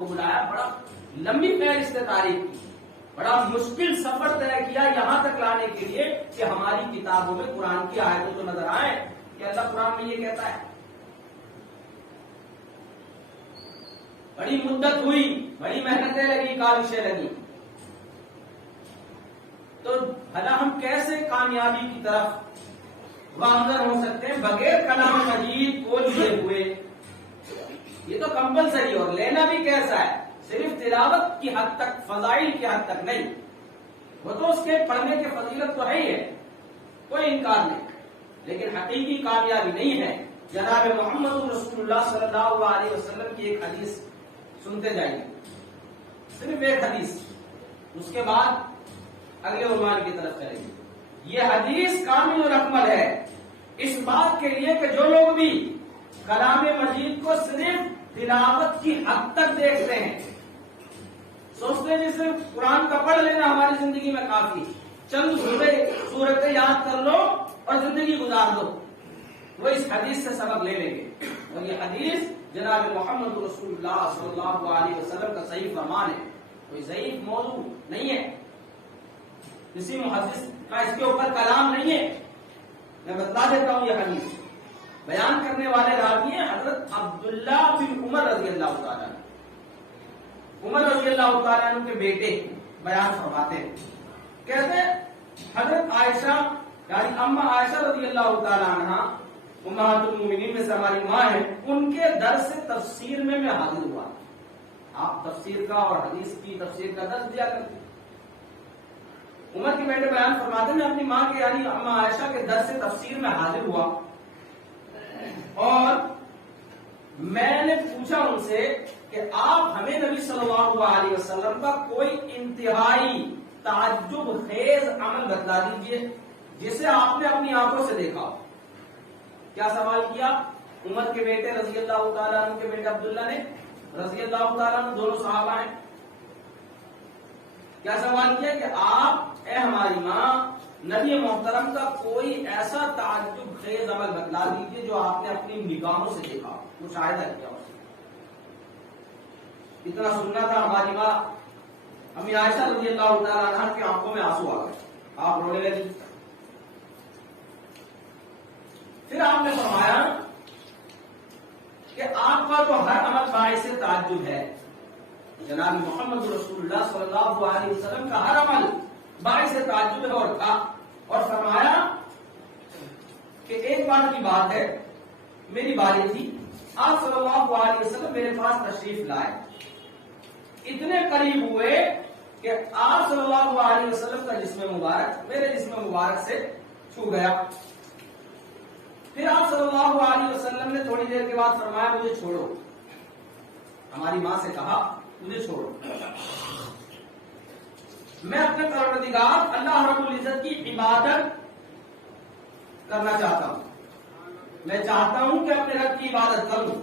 بلایا، بڑا لمبی فہرست تاریخ کی، بڑا مشکل سفر طے کیا یہاں تک لانے کے لیے کہ ہماری کتابوں میں قرآن کی آیتیں تو نظر آئے کہ اللہ قرآن میں یہ کہتا ہے. بڑی مدت ہوئی، بڑی محنتیں لگی، کاوشیں لگی. تو بھلا ہم کیسے کامیابی کی طرف گامزن ہو سکتے ہیں بغیر کلام مجید کو لیے ہوئے؟ یہ تو کمپلسری، اور لینا بھی کیسا ہے؟ صرف تلاوت کی حد تک، فضائل کی حد تک نہیں. وہ تو اس کے پڑھنے کی فضیلت تو ہے ہی ہے، کوئی انکار نہیں، لیکن حقیقی کامیابی نہیں ہے. جناب محمد رسول اللہ صلی اللہ علیہ وسلم کی ایک حدیث سنتے جائیے، صرف ایک حدیث، اس کے بعد اگلے عنوان کی طرف چلیں گے. یہ حدیث کامل الاکمل ہے اس بات کے لیے کہ جو لوگ بھی کلام مجید کو صرف تلاوت کی حد تک دیکھتے ہیں، سوچتے ہیں صرف قرآن کا پڑھ لینا ہماری زندگی میں کافی، چند صورتیں یاد کر لو اور زندگی گزار دو، وہ اس حدیث سے سبق لے لیں گے. اور یہ حدیث جناب محمد رسول اللہ صلی اللہ علیہ وسلم کا صحیح فرمان ہے، کوئی ضعیف موضوع نہیں ہے، کسی محدث کا اس کے اوپر کلام نہیں ہے. میں بتلا دیتا ہوں، یہ حدیث بیان کرنے والے راوی ہیں حضرت عبداللہ بن عمر رضی اللہ تعالیٰ عنہ. عمر رضی اللہ تعالیٰ عنہ کے بیٹے بیان فرماتے ہیں، کہتے ہیں حضرت عائشہ یعنی اما عائشہ رضی اللہ تعالیٰ عنہ امہات المومنین میں سے ہماری ماں ہیں، ان کے درس تفسیر میں حاضر ہوا. آپ تفسیر کا اور حدیث کی تفسیر کا درس دیا کرتے. عمر کے بیٹے بیان فرماتے ہیں میں اپنی ماں کے یعنی اما عائشہ کے درس تفسیر میں حاضر ہوا اور میں نے پوچھا ان سے کہ آپ ہمیں نبی صلی اللہ علیہ وسلم کا کوئی انتہائی تعجب خیز عمل بتلا دیجئے جسے آپ نے اپنی آنکھوں سے دیکھا. کیا سوال کیا عمر کے بیٹے رضی اللہ تعالیٰ عنہ کے بیٹے عبداللہ نے، رضی اللہ تعالیٰ عنہ دونوں صحابہ ہیں. کیا سوال کیا کہ آپ اے ہماری ماں نبی محترم کا کوئی ایسا تعجب خیز عمل بتلا دیجیے جو آپ نے اپنی نگاہوں سے دیکھا، مشاہدہ کیا. اتنا سننا تھا ہماری ماں امی عائشہ رضی اللہ تعالیٰ عنہ کی آنکھوں میں آنسو آ گئے، آپ رونے لگی. پھر آپ نے فرمایا کہ آپ کا تو ہر عمل باعث تعجب ہے. جناب محمد رسول اللہ صلی اللہ علیہ وسلم کا ہر عمل باعث تعجب ہے اور تھا. اور فرمایا کہ ایک بار کی بات ہے، میری باری تھی، آپ صلی اللہ علیہ وسلم میرے پاس تشریف لائے، اتنے قریب ہوئے کہ آپ صلی اللہ علیہ وسلم کا جسم مبارک میرے جسم مبارک سے چھو گیا. پھر آپ صلی اللہ علیہ وسلم نے تھوڑی دیر کے بعد فرمایا مجھے چھوڑو. ہماری ماں سے کہا مجھے چھوڑو، میں اپنے پروردگار اللہ رب العزت کی عبادت کرنا چاہتا ہوں، میں چاہتا ہوں کہ اپنے رب کی عبادت کروں.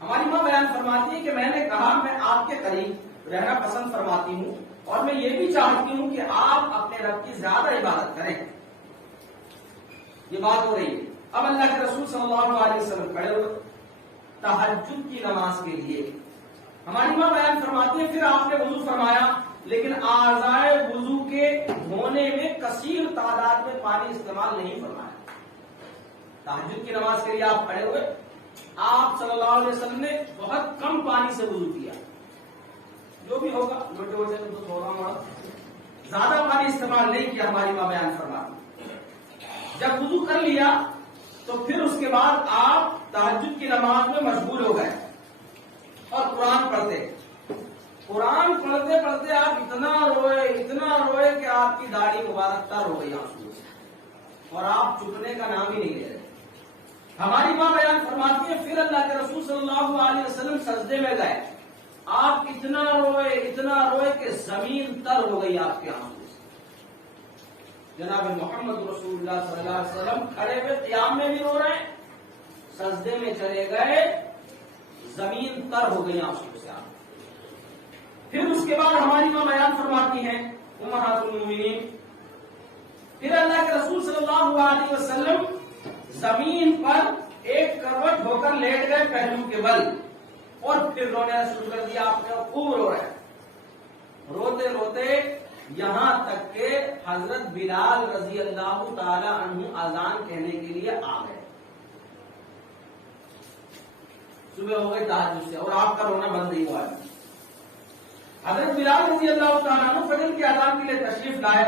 ہماری ماں بیان فرماتی ہے کہ میں نے کہا میں آپ کے قریب رہنا پسند فرماتی ہوں اور میں یہ بھی چاہتی ہوں کہ آپ اپنے رب کی زیادہ عبادت کریں. یہ بات ہو رہی ہے. اب اللہ کے رسول صلی اللہ علیہ وسلم کھڑے ہوئے تہجد کی نماز کے لیے. ہماری ماں بیان فرماتی ہے پھر آپ نے وضو فرمایا، لیکن اعضائے وضو کے دھونے میں کثیر تعداد میں پانی استعمال نہیں فرمایا. تہجد کی نماز کے لیے آپ کھڑے ہوئے، آپ صلی اللہ علیہ وسلم نے بہت کم پانی سے وضو کیا، جو بھی ہوگا لوٹے ووٹے تو تھوڑا موڑا، زیادہ پانی استعمال نہیں کیا. ہماری ماں بیان فرماتی جب وضو کر لیا تو پھر اس کے بعد آپ تہجد کی نماز میں مشغول ہو گئے اور قرآن پڑھتے پڑھتے آپ اتنا روئے کہ آپ کی داڑھی مبارک تر ہو گئی آنسو سے اور آپ چکنے کا نام ہی نہیں لے رہے. ہماری ماں بیان فرماتی ہے پھر اللہ کے رسول صلی اللہ علیہ وسلم سجدے میں گئے، آپ اتنا روئے کہ زمین تر ہو گئی آپ کے آنسو سے. جناب محمد رسول اللہ صلی اللہ علیہ وسلم کھڑے ہوئے قیام میں بھی رو رہے ہیں، سجدے میں چلے گئے، زمین تر ہو گئی آنسو سے. پھر اس کے بعد ہماری ماں بیان فرماتی ہیں امہات المومنین، پھر اللہ کے رسول صلی اللہ علیہ وسلم زمین پر ایک کروٹ ہو کر لیٹ گئے پہلو کے بل، اور پھر رونا شروع کر دیا. آپ نے خوب رو رہے ہیں. روتے روتے یہاں تک کہ حضرت بلال رضی اللہ تعالی عنہ اذان کہنے کے لیے آ گئے. صبح ہو گئی تہجد سے اور آپ کا رونا بند نہیں ہوا. حضرت بلال رضی اللہ تعالیٰ عنہ فجر کی اذان کے لیے تشریف لائے.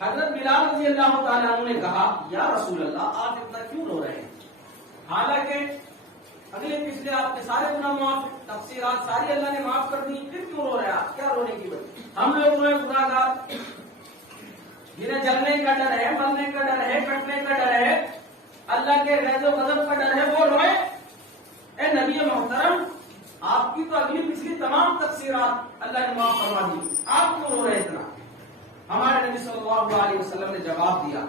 حضرت بلال رضی اللہ تعالیٰ عنہ نے کہا یا رسول اللہ آپ اتنا کیوں رو رہے ہیں؟ حالانکہ اگلے پچھلے آپ کے سارے گناہ معاف، تقصیرات ساری اللہ نے معاف کر دی، پھر کیوں رو رہے ہیں آپ؟ کیا رونے کی وجہ؟ ہم لوگ روئے خدا کا جنہیں جلنے کا ڈر ہے، مرنے کا ڈر ہے، کٹنے کا ڈر ہے، اللہ کے غضب و غضب کا ڈر ہے، وہ روئے. اے نبی محترم آپ کی تو اگلی پچھلی تمام تقصیرات اللہ نے معاف فرما دی، آپ کیوں رو رہے اتنا؟ ہمارے نبی صلی اللہ علیہ وسلم نے جواب دیا،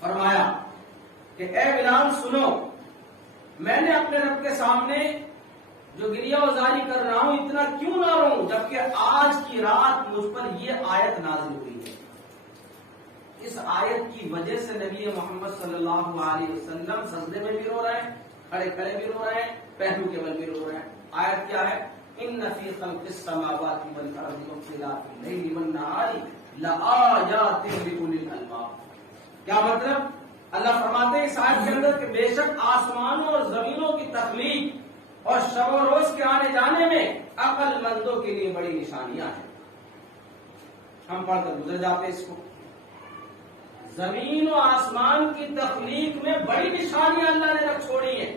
فرمایا کہ اے بلال سنو، میں نے اپنے رب کے سامنے جو گریہ وزاری کر رہا ہوں اتنا کیوں نہ رہوں جبکہ آج کی رات مجھ پر یہ آیت نازل ہوئی ہے. اس آیت کی وجہ سے نبی محمد صلی اللہ علیہ وسلم سجدے میں بھی رو رہے ہیں، کھڑے کھڑے بھی رو رہے ہیں، پہلو کے بل بھی رو رہے ہیں. آیت کیا ہے؟ ان فی خلق السماوات والارض واختلاف اللیل والنہار لآیات لأولی الالباب. کیا مطلب؟ اللہ فرماتے ہیں اس آیت کے اندر کہ بے شک آسمانوں اور زمینوں کی تخلیق اور شب و روز کے آنے جانے میں عقل مندوں کے لیے بڑی نشانیاں ہیں. ہم پڑھ کر گزر جاتے اس کو. زمین و آسمان کی تخلیق میں بڑی نشانیاں اللہ نے رکھ چھوڑی ہیں،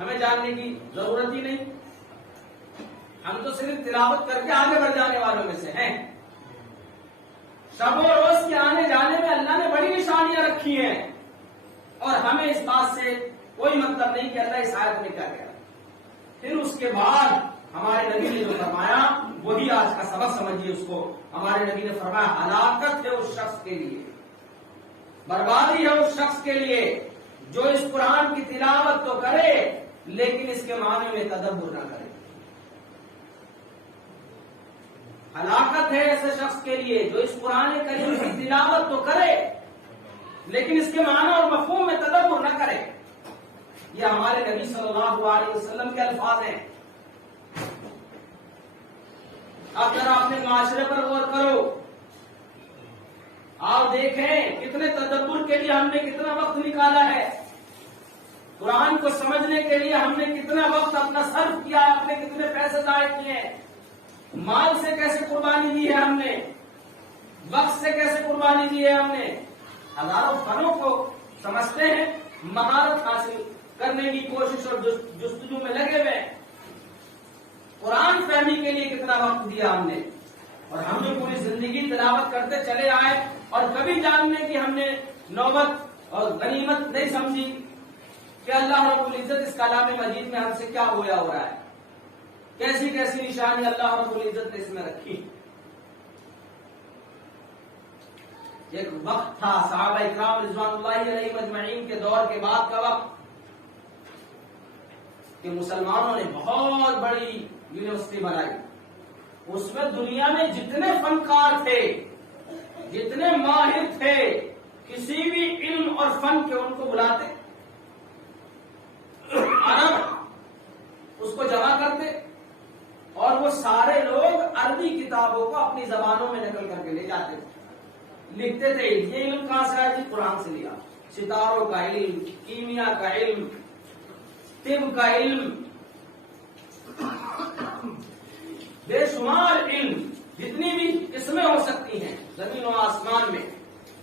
ہمیں جاننے کی ضرورت ہی نہیں. ہم تو صرف تلاوت کر کے آگے بڑھ جانے والوں میں سے ہیں. شب و روز کے آنے جانے میں اللہ نے بڑی نشانیاں رکھی ہیں اور ہمیں اس بات سے کوئی مطلب نہیں کہ اللہ اس آیت میں کیا کہہ رہا. پھر اس کے بعد ہمارے نبی نے جو فرمایا وہی آج کا سبق سمجھیے اس کو. ہمارے نبی نے فرمایا ہلاکت ہے اس شخص کے لیے، بربادی ہے اس شخص کے لیے جو اس قرآن کی تلاوت تو کرے لیکن اس کے معنی میں تدبر نہ کرے. ہلاکت ہے ایسے شخص کے لیے جو اس قرآن کریم کی تلاوت تو کرے لیکن اس کے معنی اور مفہوم میں تدبر نہ کرے. یہ ہمارے نبی صلی اللہ علیہ وسلم کے الفاظ ہیں. اب ذرا اپنے معاشرے پر غور کرو، آپ دیکھیں کتنے تدبر کے لیے ہم نے کتنا وقت نکالا ہے، قرآن کو سمجھنے کے لیے ہم نے کتنا وقت اپنا صرف کیا ہے، اپنے کتنے پیسے ضائع کیے ہیں، مال سے کیسے قربانی دی ہے ہم نے، وقت سے کیسے قربانی دی ہے ہم نے. ہزاروں فنوں کو سمجھتے ہیں، مہارت حاصل کرنے کی کوشش اور جستجو میں لگے ہوئے. قرآن فہمی کے لیے کتنا وقت دیا ہم نے، اور ہم جو پوری زندگی تلاوت کرتے چلے آئے اور کبھی جاننے کی ہم نے نوبت اور غنیمت نہیں سمجھی کہ اللہ رب العزت اس کلام مجید میں ہم سے کیا ہوا ہو رہا ہے، کیسی کیسی نشانی اللہ رب العزت نے اس میں رکھی. ایک وقت تھا صحابہ اکرام رضوان اللہ علیہم اجمعین کے دور کے بعد کا وقت کہ مسلمانوں نے بہت بڑی یونیورسٹی بنائی. اس میں دنیا میں جتنے فنکار تھے، جتنے ماہر تھے کسی بھی علم اور فن کے، ان کو بلاتے، عرب اس کو جمع کرتے اور وہ سارے لوگ عربی کتابوں کو اپنی زبانوں میں نقل کر کے لے جاتے تھے. لکھتے تھے یہ علم کہاں سے آیا؟ جی قرآن سے لیا. ستاروں کا علم، کیمیا کا علم، طب کا علم، بے شمار علم، جتنی بھی قسمیں ہو سکتی ہیں زمین و آسمان میں،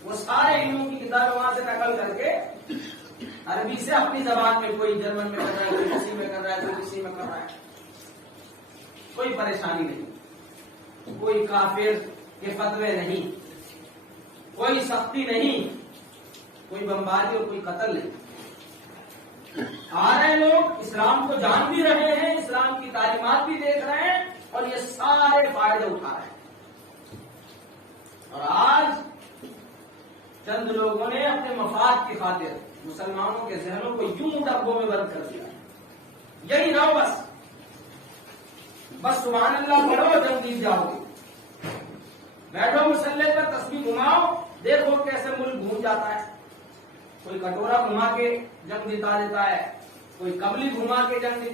وہ سارے علموں کی کتابیں وہاں سے نقل کر کے عربی سے اپنی زبان میں، کوئی جرمن میں کر رہا ہے، کوئی کسی میں کر رہا ہے، کوئی کسی میں کر رہا ہے. کوئی پریشانی نہیں، کوئی کافر کے فتوے نہیں، کوئی سختی نہیں، کوئی بمباری اور کوئی قتل نہیں. آ رہے لوگ اسلام کو جان بھی رہے ہیں، اسلام کی تعلیمات بھی دیکھ رہے ہیں اور یہ سارے فائدے اٹھا رہے ہیں. اور آج چند لوگوں نے اپنے مفاد کی خاطر مسلمانوں کے ذہنوں کو یوں ڈبوں میں بند کر دیا. یہی رہو بس سبحان اللہ پڑھو، جنگ جیت جاؤ گے. بیٹھو مسلح پر تسبیح گھماؤ، دیکھو کیسے ملک گھوم جاتا ہے. کوئی کٹورا گھما کے جنگ جتا دیتا ہے، کوئی کبلی گھما کے جنگ جتا